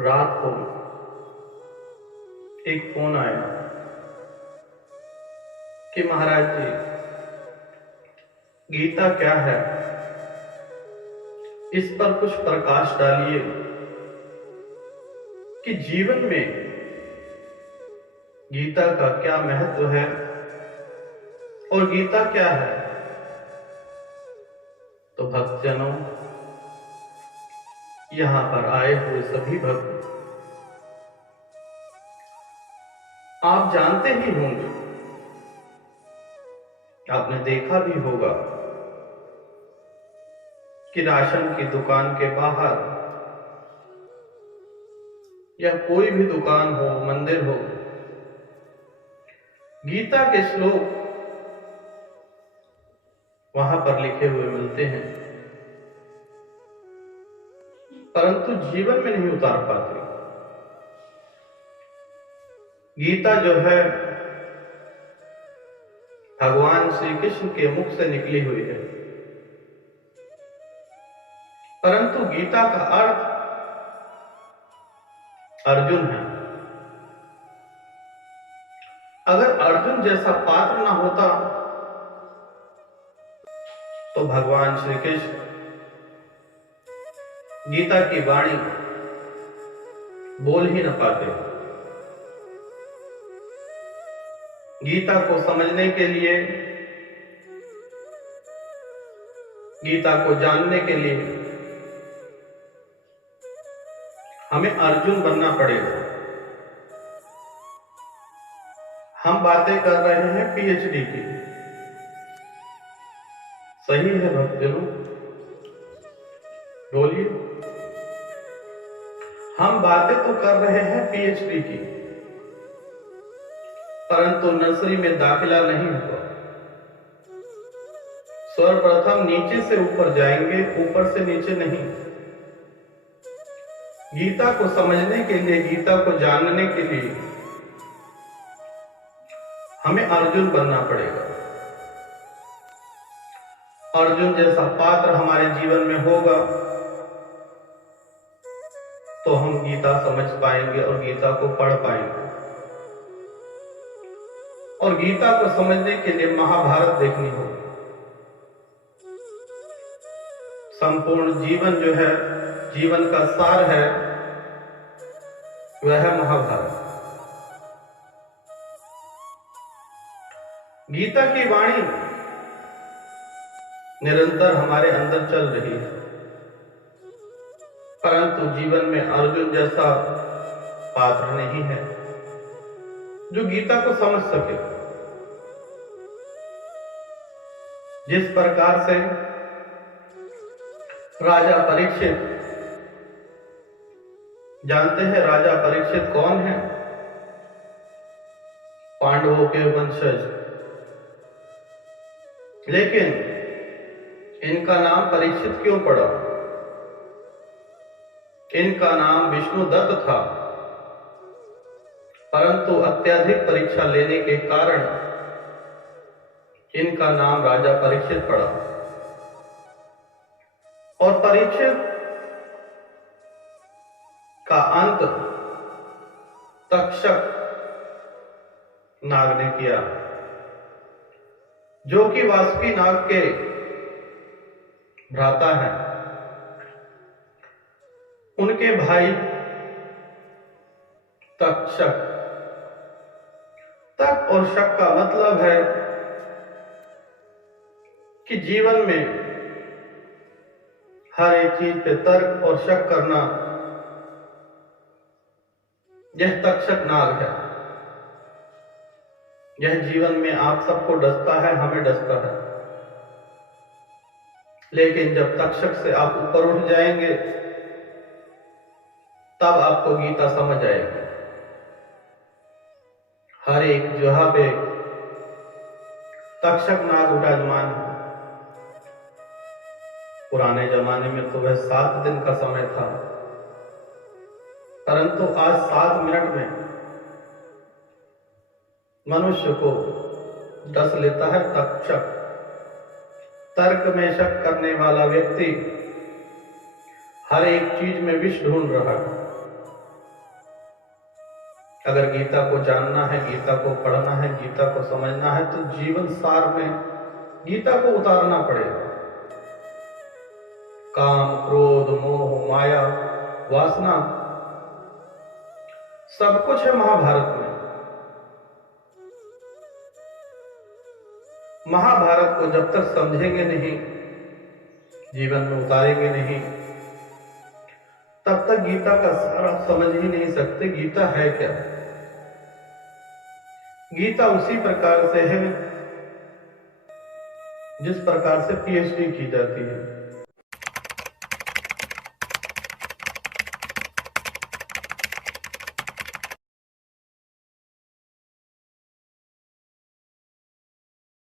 रात को एक फोन आया कि महाराज जी, गीता क्या है, इस पर कुछ प्रकाश डालिए कि जीवन में गीता का क्या महत्व है और गीता क्या है। तो भक्तजनों, यहां पर आए हुए सभी भक्त आप जानते ही होंगे, आपने देखा भी होगा कि राशन की दुकान के बाहर या कोई भी दुकान हो, मंदिर हो, गीता के श्लोक वहां पर लिखे हुए मिलते हैं, परंतु जीवन में नहीं उतार पाते। गीता जो है भगवान श्री कृष्ण के मुख से निकली हुई है, परंतु गीता का अर्थ अर्जुन है। अगर अर्जुन जैसा पात्र ना होता तो भगवान श्री कृष्ण गीता की वाणी बोल ही न पाते। गीता को समझने के लिए, गीता को जानने के लिए हमें अर्जुन बनना पड़ेगा। हम बातें कर रहे हैं पीएचडी की, सही है भक्तजनों, बोलिए। हम बातें तो कर रहे हैं पीएचडी की, परंतु नर्सरी में दाखिला नहीं हुआ। सर्वप्रथम नीचे से ऊपर जाएंगे, ऊपर से नीचे नहीं। गीता को समझने के लिए, गीता को जानने के लिए हमें अर्जुन बनना पड़ेगा। अर्जुन जैसा पात्र हमारे जीवन में होगा तो हम गीता समझ पाएंगे और गीता को पढ़ पाएंगे। और गीता को समझने के लिए महाभारत देखनी होगी। संपूर्ण जीवन जो है, जीवन का सार है, वह है महाभारत। गीता की वाणी निरंतर हमारे अंदर चल रही है, परंतु जीवन में अर्जुन जैसा पात्र नहीं है जो गीता को समझ सके। जिस प्रकार से राजा परीक्षित, जानते हैं राजा परीक्षित कौन है? पांडवों के वंशज, लेकिन इनका नाम परीक्षित क्यों पड़ा? इनका नाम विष्णुदत्त था, परंतु अत्यधिक परीक्षा लेने के कारण इनका नाम राजा परीक्षित पड़ा। और परीक्षित का अंत तक्षक नाग ने किया, जो कि वासुकी नाग के भ्राता है। उनके भाई तक्षक, तक और शक का मतलब है कि जीवन में हर एक चीज पे तर्क और शक करना, यह तक्षक नाग है। यह जीवन में आप सबको डसता है, हमें डसता है, लेकिन जब तक्षक से आप ऊपर उठ जाएंगे तब आपको गीता समझ आएगी। हर एक जगह पे तक्षक नाग विराजमान है। पुराने जमाने में तो वह 7 दिन का समय था, परंतु आज 7 मिनट में मनुष्य को डस लेता है तक्षक। तर्क में शक करने वाला व्यक्ति हर एक चीज में विष ढूंढ रहा है। अगर गीता को जानना है, गीता को पढ़ना है, गीता को समझना है, तो जीवन सार में गीता को उतारना पड़ेगा। काम, क्रोध, मोह, माया, वासना सब कुछ है महाभारत में। महाभारत को जब तक समझेंगे नहीं, जीवन में उतारेंगे नहीं, तब तक गीता का सारा समझ ही नहीं सकते। गीता है क्या? गीता उसी प्रकार से है जिस प्रकार से पीएचडी की जाती है।